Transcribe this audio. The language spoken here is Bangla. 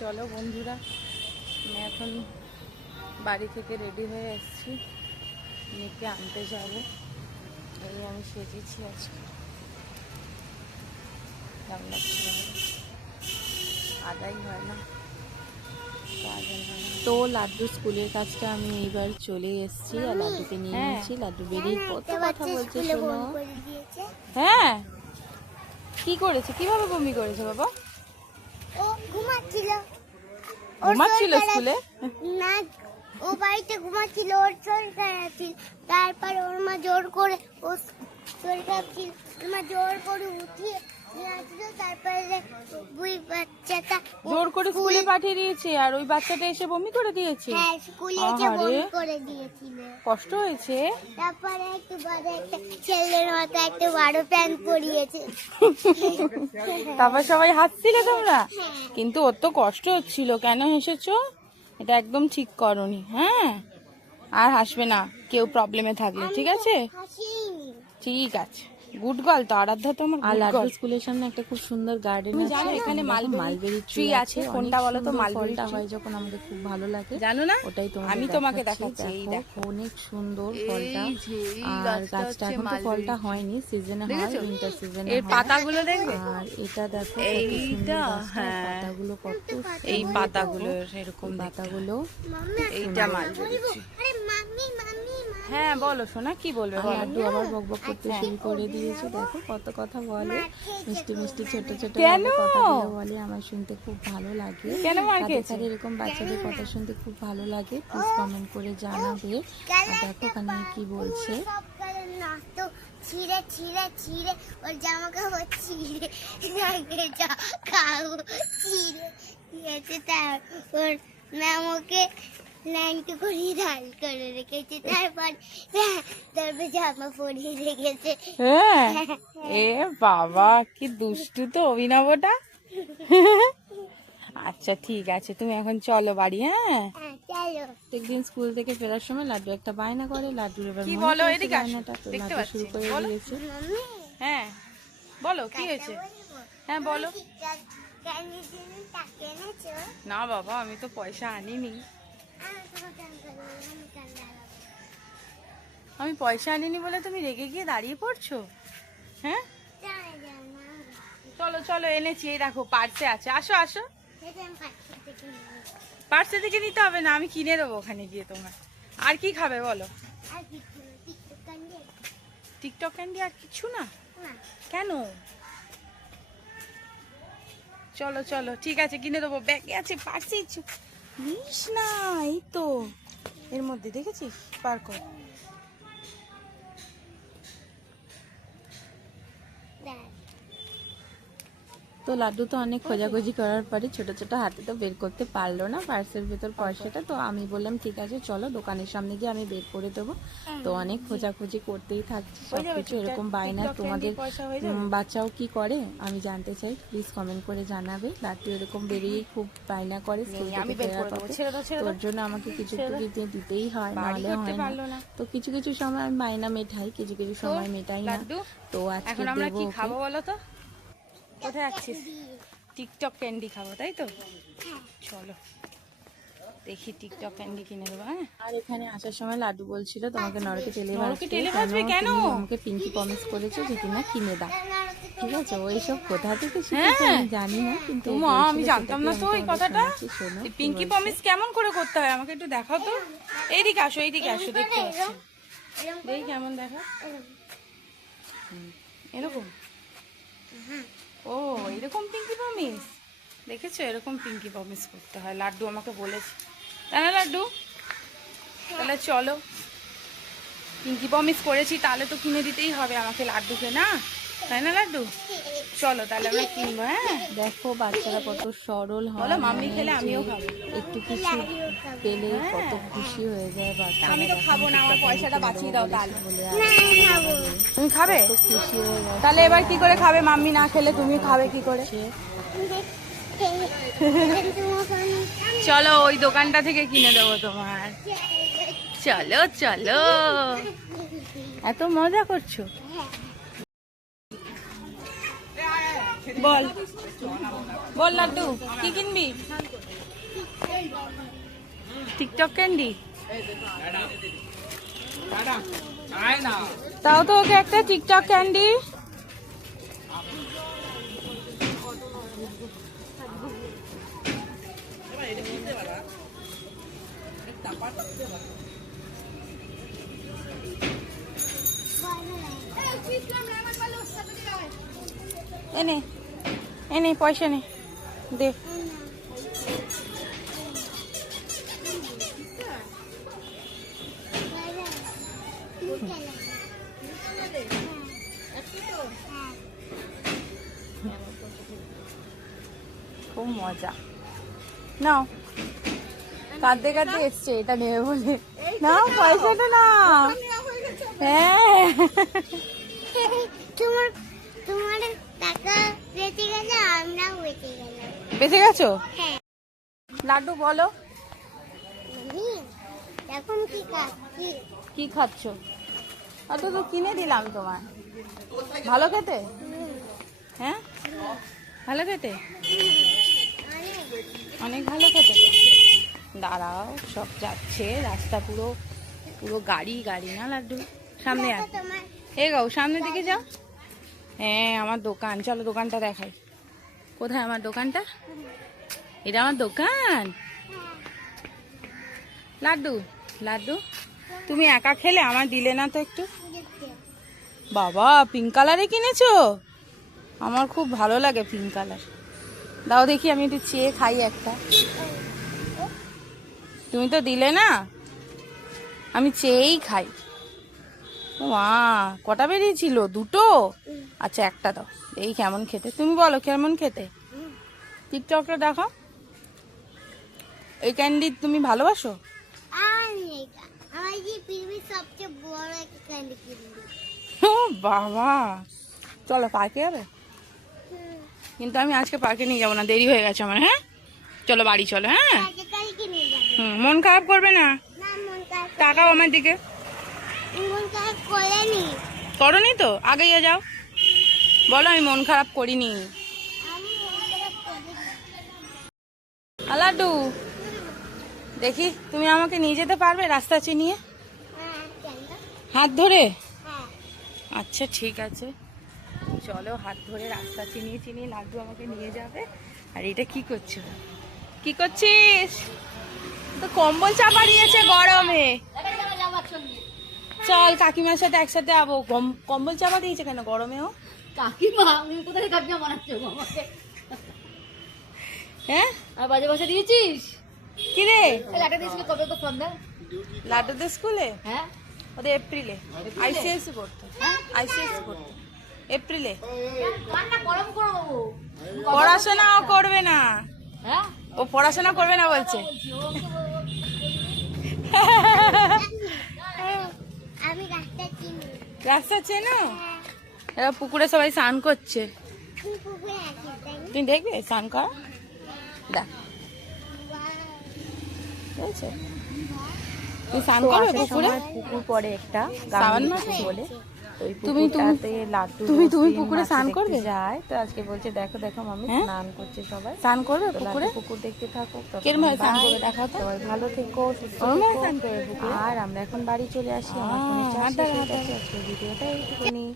চলো বন্ধুরা, আমি এখন বাড়ি থেকে রেডি হয়ে এসেছি, মেয়েকে আনতে যাব। এই আমি সেজেছি আজকে, কেমন লাগছে আদাই হয় না তো। লাড্ডু স্কুলের কাজটা আমি এইবার চলে এসেছি আর লাড্ডুকে নিয়ে নিয়েছি। লাড্ডু বেরিয়ে কত কথা বলছে শোনো। হ্যাঁ, কি করেছে, কিভাবে বমি করেছে বাবা? ও ঘুমাচ্ছিল স্কুলে না, ও বাড়িতে ঘুমাচ্ছিল, ওর শরীর খারাপ ছিল। তারপর ওর মা জোর করে, ও শরীর খারাপ ছিল, ওর মা জোর করে উঠিয়ে তারপরে ওই বাচ্চাটা জোর করে স্কুলে পাঠিয়ে দিয়েছে আর ওই বাচ্চাটা এসে বমি করে দিয়েছে। হ্যাঁ, স্কুলে এসে বমি করে দিয়েছিল। কষ্ট হয়েছে। তারপরে একটু বড় একটা ছেলের মতো একটা বড় প্যান্ট পরিয়েছে। তারপর সবাই হাসছিলে তোমরা, কিন্তু ওর তো কষ্ট হচ্ছিল। কেন হেসেছো? এটা একদম ঠিক করনি। হ্যাঁ, আর হাসবে না কেউ প্রবলেমে থাকলে, ঠিক আছে? ঠিক আছে, গুড গার্ল তো আরাধ্যা তোমার। আর লাড্ডু স্কুলের সামনে একটা খুব সুন্দর গার্ডেন আছে, জানো এখানে মালবেরি ট্রি আছে। কোনটা বলো তো? মালবেরিটা হয় যখন আমাদের খুব ভালো লাগে, জানো না? ওটাই আমি তোমাকে দেখাচ্ছি। এই দেখো অনেক সুন্দর ফলটা। আর গাছটা এখন তো ফলটা হয়নি, সিজনে হয়, উইন্টার সিজনে। এর পাতাগুলো দেখবে। আর এটা দেখো এইটা, হ্যাঁ পাতাগুলো কত, এই পাতাগুলো এরকম পাতাগুলো। এইটা মালবেরি ট্রি। হ্যাঁ বলো সোনা, কি বলবে? লাড্ডু আবার বকবক করতে শুরু করে দিয়েছে। দেখো কত কথা বলে, মিষ্টি মিষ্টি ছোট ছোট কথাগুলো বলে, আমার শুনতে খুব ভালো লাগে। কাদের এরকম বাচ্চাদের কথা শুনতে খুব ভালো লাগে, প্লিজ কমেন্ট করে জানাবে। আর দেখো ওখানে কি বলছে। ছিঁড়ে ছিঁড়ে ছিঁড়ে ওর জামা কাপড় ছিঁড়ে খাবো, ছিঁড়ে দিয়েছে। তারপর ম্যাম ওকে ল্যাংটি করে ঢাল করে রেখেছে। তারপর জামা পরিয়ে রেখেছে। এ বাবা, কি দুষ্টু তো অভিনবটা। আচ্ছা ঠিক আছে, তুমি এখন চলো বাড়ি। হ্যাঁ চলো। একদিন স্কুল থেকে ফেরার সময় লাড্ডু একটা বায়না করে, লাড্ডুর এবার বায়নাটা তো লাড্ডু শুরু করে দিয়েছে। হ্যাঁ বলো, কি হয়েছে? হ্যাঁ বলো। না বাবা, আমি তো পয়সা আনিনি। আমি পয়সা আনিনি বলে তুমি রেগে গিয়ে দাঁড়িয়ে পড়ছো? হ্যাঁ চলো চলো, এনেছি, এই দেখো পার্সে আছে। আসো আসো। পার্সে থেকে নিতে হবে না, আমি কিনে দেবো ওখানে গিয়ে তোমার। আর কি খাবে বলো? টিকটক ক্যান্ডি, আর কিছু না? কেন? চলো চলো ঠিক আছে, কিনে দেবো। ব্যাগে আছে, পার্সে নিস না। এই তো এর মধ্যে দেখেছিস, পার কর। তো লাড্ডু তো অনেক খোঁজাখুঁজি করার পরে ছোট ছোট হাতে তো বের করতে পারলো না পার্সের ভেতর পয়সাটা। তো আমি বললাম ঠিক আছে চলো দোকানের সামনে গিয়ে আমি বের করে দেবো। তো অনেক খোঁজাখুঁজি করতেই থাকছি সবকিছু। এরকম বায়না তোমাদের বাচ্চাও কি করে আমি জানতে চাই, প্লিজ কমেন্ট করে জানাবে। লাড্ডু এরকম বেরিয়েই খুব বায়না করে স্কুল থেকে ফেরার পথে। তোর জন্য আমাকে কিছু কিছু দিতেই হয়, নাহলে হয় না। তো কিছু কিছু সময় আমি বায়না মেটাই, কিছু কিছু সময় মেটাই না। তো আজকে দেবো। খাবো বলো তো? কোথায় আছিস? টিকটক ক্যান্ডি খাবো, তাই তো? চলো দেখি টিকটক ক্যান্ডি কিনে দেবো। হ্যাঁ, আর এখানে আসার সময় লাড্ডু বলছিল তোমাকে নরকে টেলে ভাজবে, কেন আমাকে পিঙ্কি প্রমিস করেছে যে কিনা কিনে দাও। ঠিক আছে, ওই সব কোথা থেকে শিখেছে আমি জানি না, কিন্তু মা আমি জানতাম না তো এই কথাটা। পিঙ্কি প্রমিস কেমন করে করতে হয় আমাকে একটু দেখাও তো। এইদিকে আসো, এইদিকে আসো, দেখতে পাচ্ছি। দেখি কেমন দেখা। এরকম? ও এরকম পিঙ্কি প্রমিস দেখেছো? এরকম পিঙ্কি প্রমিস করতে হয়, লাড্ডু আমাকে বলেছে। তাই না লাড্ডু? তাহলে চলো, পিঙ্কি প্রমিস করেছি তাহলে তো কিনে দিতেই হবে আমাকে লাড্ডুকে, না? তাই না লাড্ডু? চলো তাহলে আমরা কিনবো। হ্যাঁ দেখো বাচ্চারা কত সরল হয়, বলো মাম্মি খেলে আমিও খাবো। একটু কিছু পেলে কত খুশি হয়ে যায় বাচ্চা। আমি তো খাবো না, আমার পয়সাটা বাঁচিয়ে দাও তাহলে বলে। তুমি খাবে? খুশি হয়ে যায়। তাহলে এবার কি করে খাবে? মাম্মি না খেলে তুমি খাবে কি করে? চলো ওই দোকানটা থেকে কিনে দেবো তোমার। চলো চলো, এত মজা করছো। বল বল লাড্ডু কি কিনবি? টিকটক ক্যান্ডি তাও তো ওকে একটা টিকটক ক্যান্ডি। এনে এনে পয়সা নে দে। খুব মজা। নাও কাঁদতে কাঁদতে এসছে এটা নেবে বলে। নাও পয়সাটা নাও। হ্যাঁ তোমার তোমার টাকা বেঁচে গেলে আমরাও বেঁচে গেলাম। বেঁচে গেছো? হ্যাঁ। লাড্ডু বলো আমি এখন কি খাচ্ছি? কি খাচ্ছ? অত তো কিনে দিলাম তোমার। ভালো খেতে? হ্যাঁ ভালো খেতে, অনেক ভালো খেতে। দাঁড়াও সব যাচ্ছে, রাস্তা পুরো পুরো গাড়ি গাড়ি না লাড্ডু। সামনে আয়, তোমার এ গাও সামনের দিকে যাও। হ্যাঁ আমার দোকান, চলো দোকানটা দেখাই। কোথায় আমার দোকানটা? এটা আমার দোকান। লাড্ডু লাড্ডু তুমি একা খেলে, আমার দিলে না তো একটু? বাবা পিঙ্ক কালারে কিনেছো? আমার খুব ভালো লাগে পিঙ্ক কালার। দাও দেখি আমি একটু চেয়ে খাই একটা। তুমি তো দিলে না, আমি চেয়েই খাই। ও মা কটা বেরিয়েছিল? দুটো? আচ্ছা একটা দাও এই কেমন খেতে। তুমি বলো কেমন খেতে, টিকটকটা দেখো। এই ক্যান্ডি তুমি ভালোবাসো? আমার যে পৃথিবীর সবচেয়ে বড় একটা ক্যান্ডি কিনবো। ও বাবা চলো পার্কে যাবে? কিন্তু আমি আজকে পার্কে নিয়ে যাবো না, দেরি হয়ে গেছে আমার। হ্যাঁ চলো বাড়ি চলো। হ্যাঁ কালকে নিয়ে যাবো। মন খারাপ করবে না। না মন খারাপ, তাকাও আমার দিকে। মন খারাপ করেনি। করনি তো, আগে যাও বলো আমি মন খারাপ করিনি। আমি মন খারাপ করিনি। লাড্ডু দেখি তুমি আমাকে নিয়ে যেতে পারবে রাস্তা চিনিয়ে, হ্যাঁ কেন? হাত ধরে? হ্যাঁ আচ্ছা ঠিক আছে চলো, হাত ধরে রাস্তা চিনিয়ে চিনিয়ে লাড্ডু আমাকে নিয়ে যাবে। আর এটা কি করছো, কি করছিস? তো কম্বল চাপা দিয়েছে গরমে। চল কাকিমার সাথে একসাথে যাবো। কম্বল চাপা দিয়েছে কেন গরমেও? কাকিমা তুমি কোথায় কাকিমা বানাচ্ছো আমাকে? হ্যাঁ আর বাজে বাসা দিয়েছিস? কি রে লাটা দিয়েছিল কবে তো ফোন দেয়? লাড্ডুদের স্কুলে? হ্যাঁ ওদের এপ্রিলে আইসিএসসি পড়তো। আইসিএসসি পড়তো এপ্রিলে। রান্না গরম করো বাবু। পড়াশোনাও করবে না, হ্যাঁ ও পড়াশোনা করবে না বলছে। আমি রাস্তা চিনি। রাস্তা চেনো? হ্যাঁ এবার পুকুরে সবাই স্নান করছে, তুমি পুকুরে আছিস তাই না? তুমি দেখবে স্নান করা? দেখ বাহ, বুঝছো? তুমি স্নান করবে পুকুরে? পুকুর পরে একটা শ্রাবণ মাসে বলে তুমি লাড্ডু তুমি পুকুরে স্নান করবে? যায় তো আজকে বলছে দেখো দেখো মামি হ্যাঁ? স্নান করছে সবাই। স্নান করবে তো পুকুরে? লাড্ডু পুকুর দেখতে থাকো। কিরম ভাবে স্নান করবে দেখাও তো। সবাই ভালো থেকো, সুস্থ ওরম ভাবে থেকো। স্নান করবে পুকুরে? আর আমরা এখন বাড়ি চলে আসি। আমার ফোনে হাত চার্জ দাও, শেষ হয়ে হাত দাও। গেছে। আজকের ভিডিওটা এইটুকুনি।